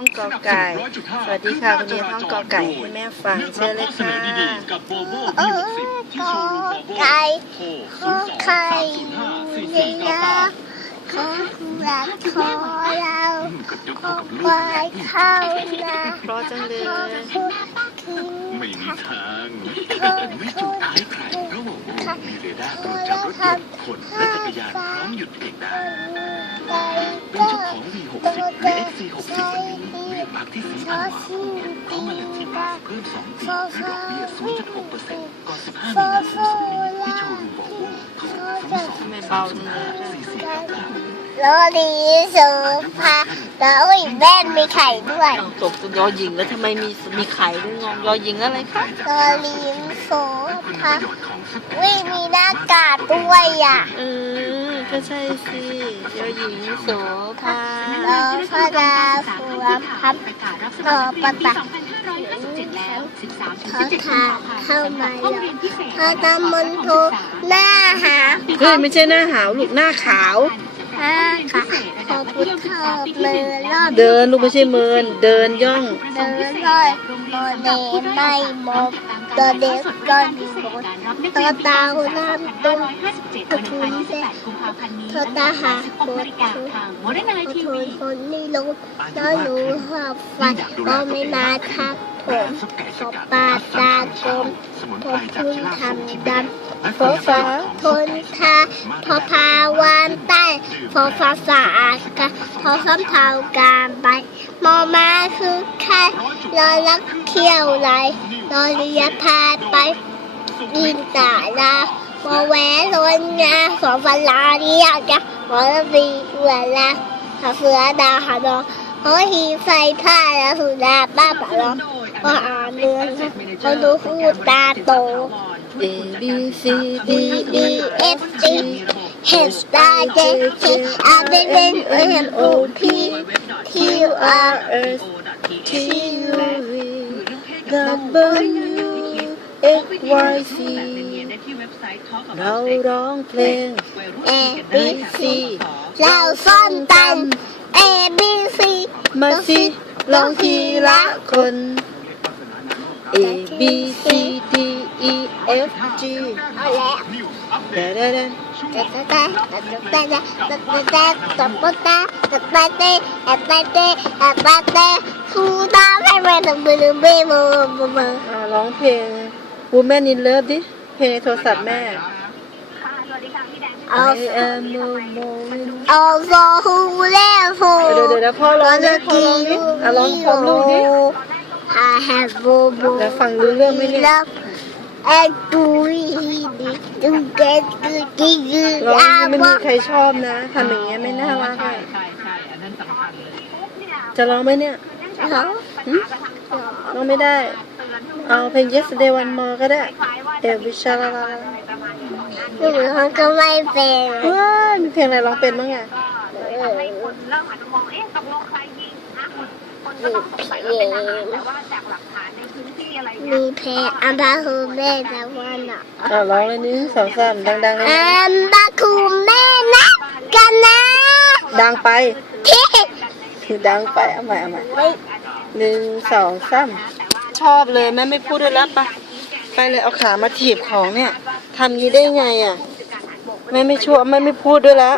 ห้องกอไก่ สวัสดีค่ะวันนี้ห้องกอไก่ให้แม่ฟังเชิญเลยค่ะกับโบโบเอวีอหกสิบที่โชว์รูมโบโบไก่โทรขศูอนย์สองไข่สามศูนย์ห้าสี่เนีสี่เก้ายเก้าขอรักขอเรากระจกขอกับคลูวากยเข้านาเพราะจังเลยขอพูดถึงไม่มีทางไม่จุดท้ายใครเพราะโบโบมีเรดาร์ตรวจจับรถยนต์คนและจักรยานพร้อมหยุดเองได้ใจเป็นก็เจ้าของ V60 หรือ XC60 วันนี้ เลือกพักที่สีอันหวานพร้อมมาเลนที่มาเพิ่ม2ปีหรือดอกเบี้ย0.6%ก่อน15มีนาคมศนี้ที่โชว์รูมโบโบโทร02 305 4499โรดีสุภาแล้วอีกแม่มีไข่ด้วยตกยอหญิงแล้วทำไมมีมีไข่ด้วยงงยอหญิงอะไรคะโรลีโสภาวิมีหน้ากากด้วยอะเออก็ใช่สิยอหญิงโสภาเราพระดา ฟัวพับต่อปะปะเขาทาเข้ามาแล้วเขาทำมันโทหน้าหาเฮ้ยไม่ใช่หน้าหาวลูกหน้าขาว หาค่ะขอพุทธเถิดเลยรอบเดินลูกไม่ใช่เมิน เดินย่อง เดินเลยตัวเดไม่มองตัวเด็กก็ดีหมดตัวตาหัวหน้าตุ้มขอบคุณเด็กตัวตาหาหมดทุกขอโทษคนนี่ลงแล้วหนูหอบฟันก็ไม่มาทัก ผมขอปาตากลมผมคุณทำดำพอฟ้าทนทาพอพาวานใต้พอฟ้าฝาอากาพอซ้ำเทาการไป มอมาคือใครรอรักเที่ยวไรรอเรียพาไปยินตาลาพอแหวนลนงาสองฟันลาเรียกะพอระบีเวลาหาเสือดาหาดองพอหีไฟผ้าแล้วสุดาป้าปะลอง พออ่านเรื่องพอดูคู่ตาโต A B C D D E F G H I J K L M N O P Q R S T U V W X Y Z เราร้องเพลง A B C เราซ่อนตัน A B C มาสิลองทีละคน A B C D E F G เอาแล้วเดเดเดแต่แต่แต่แต่แต่แต่แต่แต่แต่แต่แต่แต่แต่แต่แต่คูตาไม่ไปถึงมือมือมือมือมืออ่าร้องเพลง Woman in Love ดิ เพลงในโทรศัพท์แม่เอา I am no more เอาโซฮูเล่ฮูเดี๋ยวเดี๋ยวเดี๋ยวพ่อร้องดิพ่อร้องดิอะร้องพร้อมลูกดิ I have bobo แล้วฟังรู้เรื่องไหมเนี่ย love and do it to get good good ร้องดิไม่มีอะใครชอบนะทำอย่างเงี้ยไม่น่ารักอะจะร้องไหมเนี่ยเหรอหึร้องไม่ได้ เอาเพลง Yesterday One More ก็ได้เอวิชาลาลาหนูเขาก็ไม่เป็นเฮ้ยมีเพลงอะไรร้องเป็นบ้างอะเออ เริ่มหันมามองเอ๊ะตกลงใครยิงนะคนก็ต้องสงสัยว่าเป็นทหารแต่ว่าจากหลักฐานในพื้นที่อะไรเงี้ยมีเพลงอันบาคูแม่นะวันอะอ่าร้องเลยหนึงสองสามดังๆเลยอันะนบาคูแม่นะกันนะดังไปที่ดังไปเอาใหม่เอาใหม่หนึ่งสองสามชอบเลยแม่ไม่พูดด้วยแล้วปะไปเลยเอาขามาถีบของเนี่ยทำงี้ได้ไงอะแม่ไม่ชั่วแม่ไม่พูดด้วยแล้ว